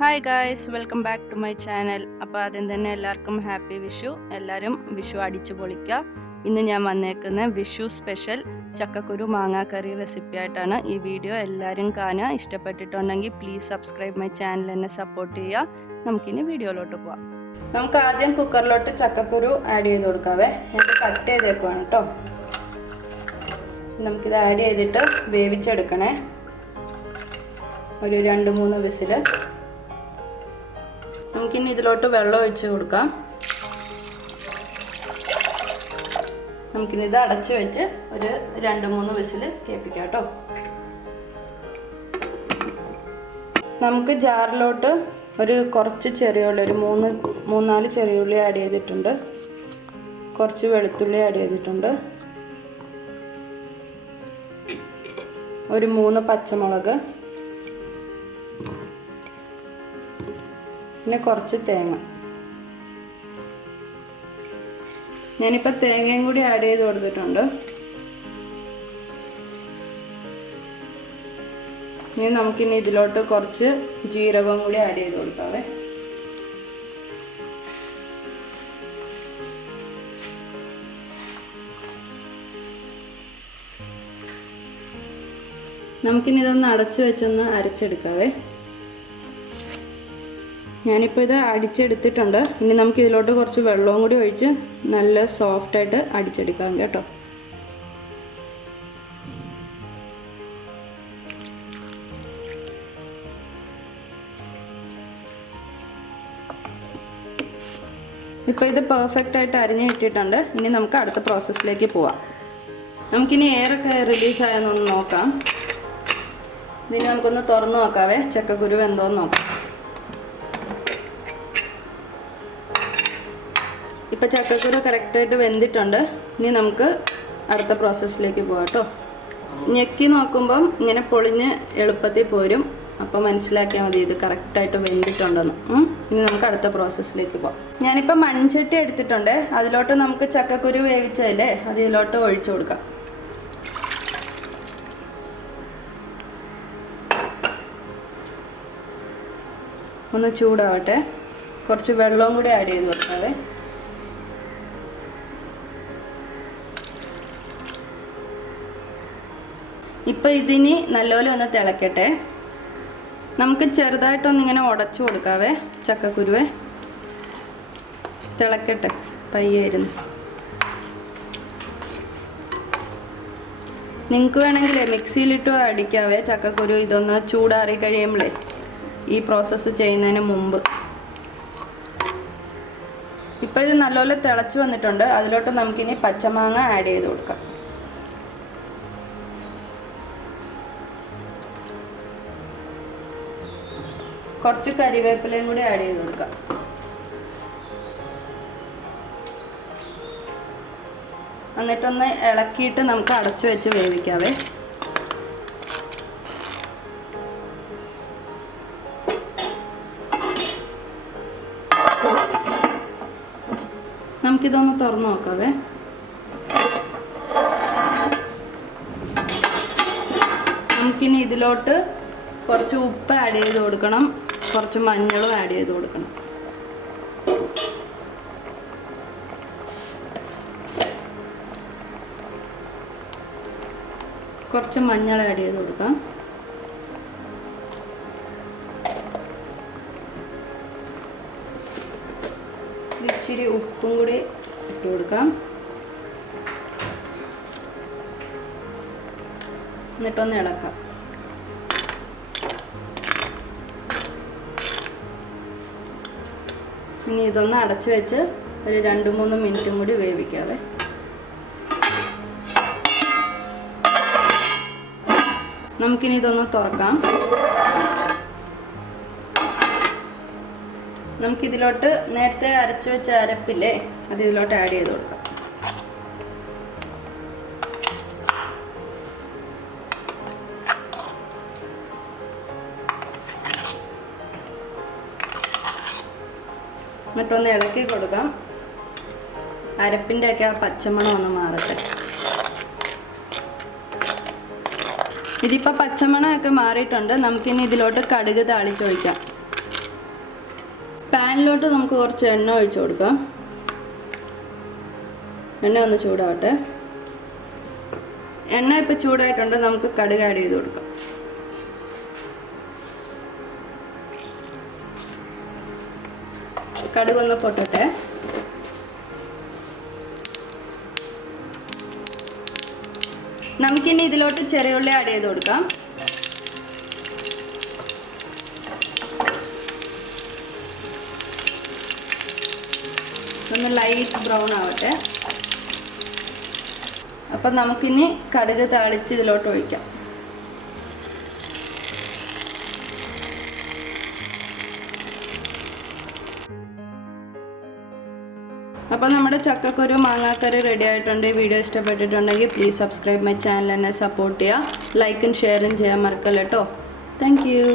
Hi guys, welcome back to my channel. അപ്പോൾ ആദ്യം തന്നെ എല്ലാവർക്കും ഹാപ്പി വിഷു. എല്ലാവരും വിഷു അടിച്ചു പൊളിക്കുക. ഇന്ന് ഞാൻ വന്നേക്കുന്ന വിഷു സ്പെഷ്യൽ ചക്കക്കുരു മാങ്ങ കറി റെസിപ്പി ആയിട്ടാണ്. ഈ വീഡിയോ എല്ലാവരും കാണുക. ഇഷ്ടപ്പെട്ടിട്ടുണ്ടെങ്കിൽ പ്ലീസ് സബ്സ്ക്രൈബ് മൈ ചാനൽ, എന്നെ സപ്പോർട്ട് ചെയ്യുക. നമുക്കിനി വീഡിയോയിലോട്ട് പോവാം. നമുക്ക് ആദ്യം കുക്കറിലോട്ട് ചക്കക്കുരു ആഡ് ചെയ്ത് കൊടുക്കാവേ. ഞാൻ കട്ട് ചെയ്തേക്കുവാണ് കേട്ടോ. നമുക്കിത് ആഡ് ചെയ്തിട്ട് വേവിച്ചെടുക്കണേ. ഒരു 2-3 വിസിൽ. നമുക്കിനി ഇതിലോട്ട് വെള്ളം ഒഴിച്ച് കൊടുക്കാം. നമുക്കിനി ഇത് അടച്ചു വെച്ച് ഒരു 2-3 വിസിൽ കേൾപ്പിക്കാം കേട്ടോ. നമുക്ക് ജാറിലോട്ട് കുറച്ച് ചെറിയുള്ളി, ഒരു 3-4 ചെറിയുള്ളി ആഡ് ചെയ്തിട്ടുണ്ട്. കുറച്ച് വെളുത്തുള്ളി ആഡ് ചെയ്തിട്ടുണ്ട്. ഒരു 3 പച്ചമുളക്, പിന്നെ കുറച്ച് തേങ്ങ. ഞാനിപ്പോൾ തേങ്ങയും കൂടി ആഡ് ചെയ്ത് കൊടുത്തിട്ടുണ്ട്. ഇനി നമുക്കിനി ഇതിലോട്ട് കുറച്ച് ജീരകവും കൂടി ആഡ് ചെയ്ത് കൊടുക്കാവേ. നമുക്കിനി ഇതൊന്ന് അടച്ചു വെച്ചൊന്ന് അരച്ചെടുക്കാവേ. ഞാനിപ്പോൾ ഇത് അടിച്ചെടുത്തിട്ടുണ്ട്. ഇനി നമുക്ക് ഇതിലോട്ട് കുറച്ച് വെള്ളവും കൂടി ഒഴിച്ച് നല്ല സോഫ്റ്റായിട്ട് അടിച്ചെടുക്കാം കേട്ടോ. ഇപ്പോൾ ഇത് പെർഫെക്റ്റായിട്ട് അരിഞ്ഞ് കിട്ടിയിട്ടുണ്ട്. ഇനി നമുക്ക് അടുത്ത പ്രോസസ്സിലേക്ക് പോവാം. നമുക്കിനി എയറൊക്കെ റിലീസായെന്നൊന്ന് നോക്കാം. ഇതിന് നമുക്കൊന്ന് തുറന്ന് നോക്കാവേ. ചക്കക്കുരു എന്തോന്ന് നോക്കാം. ഇപ്പോൾ ചക്കക്കുരു കറക്റ്റായിട്ട് വെന്തിട്ടുണ്ട്. ഇനി നമുക്ക് അടുത്ത പ്രോസസ്സിലേക്ക് പോകാം കേട്ടോ. ഞെക്കി നോക്കുമ്പം ഇങ്ങനെ പൊളിഞ്ഞ് എളുപ്പത്തിൽ പോരും. അപ്പോൾ മനസ്സിലാക്കിയാൽ മതി ഇത് കറക്റ്റായിട്ട് വെന്തിട്ടുണ്ടെന്ന്. ഇനി നമുക്ക് അടുത്ത പ്രോസസ്സിലേക്ക് പോകാം. ഞാനിപ്പോൾ മൺചട്ടി എടുത്തിട്ടുണ്ട്. അതിലോട്ട് നമുക്ക് ചക്കക്കുരു വേവിച്ചതല്ലേ, അതിലോട്ട് ഒഴിച്ചു കൊടുക്കാം. ഒന്ന് ചൂടാവട്ടെ. കുറച്ച് വെള്ളവും കൂടി ആഡ് ചെയ്ത് കൊടുക്കാവേ. ഇപ്പോൾ ഇതിനി നല്ലപോലെ ഒന്ന് തിളക്കട്ടെ. നമുക്ക് ചെറുതായിട്ടൊന്നിങ്ങനെ ഉടച്ചു കൊടുക്കാവേ ചക്കക്കുരുവേ. തിളക്കട്ടെ പയ്യായിരുന്നു. നിങ്ങൾക്ക് വേണമെങ്കിലേ മിക്സിയിലിട്ടോ അടിക്കാവേ ചക്കക്കുരു. ഇതൊന്ന് ചൂടാറി കഴിയുമ്പോഴേ, ഈ പ്രോസസ്സ് ചെയ്യുന്നതിന് മുമ്പ്. ഇപ്പോൾ ഇത് നല്ലപോലെ തിളച്ച് വന്നിട്ടുണ്ട്. അതിലോട്ട് നമുക്കിനി പച്ചമാങ്ങ ആഡ് ചെയ്ത് കൊടുക്കാം. കുറച്ച് കരിവേപ്പിലയും കൂടി ആഡ് ചെയ്ത് കൊടുക്കാം. എന്നിട്ടൊന്ന് ഇളക്കിയിട്ട് നമുക്ക് അടച്ചു വെച്ച് വേവിക്കാവേ. നമുക്കിതൊന്ന് തുറന്ന് നോക്കാവേ. നമുക്കിനി ഇതിലോട്ട് കുറച്ച് ഉപ്പ് ആഡ് ചെയ്ത് കൊടുക്കണം. കുറച്ച് മഞ്ഞളും ആഡ് ചെയ്ത് കൊടുക്കണം. കുറച്ച് മഞ്ഞൾ ആഡ് ചെയ്ത് കൊടുക്കാം. ഇച്ചിരി ഉപ്പും കൂടി ഇട്ട് കൊടുക്കാം. എന്നിട്ടൊന്ന് ഇളക്കാം. ഇനി ഇതൊന്ന് അടച്ചു വെച്ച് ഒരു 2-3 മിനിറ്റും കൂടി വേവിക്കാവേ. നമുക്കിനി ഇതൊന്ന് തുറക്കാം. നമുക്കിതിലോട്ട് നേരത്തെ അരച്ചു വെച്ച അരപ്പില്ലേ, അത് ഇതിലോട്ട് ആഡ് ചെയ്ത് കൊടുക്കാം. എന്നിട്ടൊന്ന് ഇളക്കി കൊടുക്കാം. അരപ്പിൻ്റെയൊക്കെ ആ പച്ചമണം ഒന്ന് മാറട്ടെ. ഇതിപ്പോൾ പച്ചമണമൊക്കെ മാറിയിട്ടുണ്ട്. നമുക്കിനി ഇതിലോട്ട് കടുക് താളിച്ചൊഴിക്കാം. പാനിലോട്ട് നമുക്ക് കുറച്ച് എണ്ണ ഒഴിച്ചു കൊടുക്കാം. എണ്ണ ഒന്ന് ചൂടാവട്ടെ. എണ്ണ ഇപ്പോൾ ചൂടായിട്ടുണ്ട്. നമുക്ക് കടുക് ആഡ് ചെയ്ത് കൊടുക്കാം. കടുക് ഒന്ന് പൊട്ടട്ടെ. നമുക്കിനി ഇതിലോട്ട് ചെറിയ ഉള്ളി ആഡ് ചെയ്ത് കൊടുക്കാം. ഒന്ന് ലൈറ്റ് ബ്രൗൺ ആവട്ടെ. അപ്പം നമുക്കിനി കടുക് താളിച്ച് ഇതിലോട്ട് ഒഴിക്കാം. അപ്പോൾ നമ്മുടെ ചക്കക്കുരു മാങ്ങാക്കറി റെഡി ആയിട്ടുണ്ട്. ഈ വീഡിയോ ഇഷ്ടപ്പെട്ടിട്ടുണ്ടെങ്കിൽ പ്ലീസ് സബ്സ്ക്രൈബ് മൈ ചാനൽ, എന്നെ സപ്പോർട്ട് ചെയ്യുക. ലൈക്കും ഷെയറും ചെയ്യാൻ മറക്കല്ല കേട്ടോ. Thank you.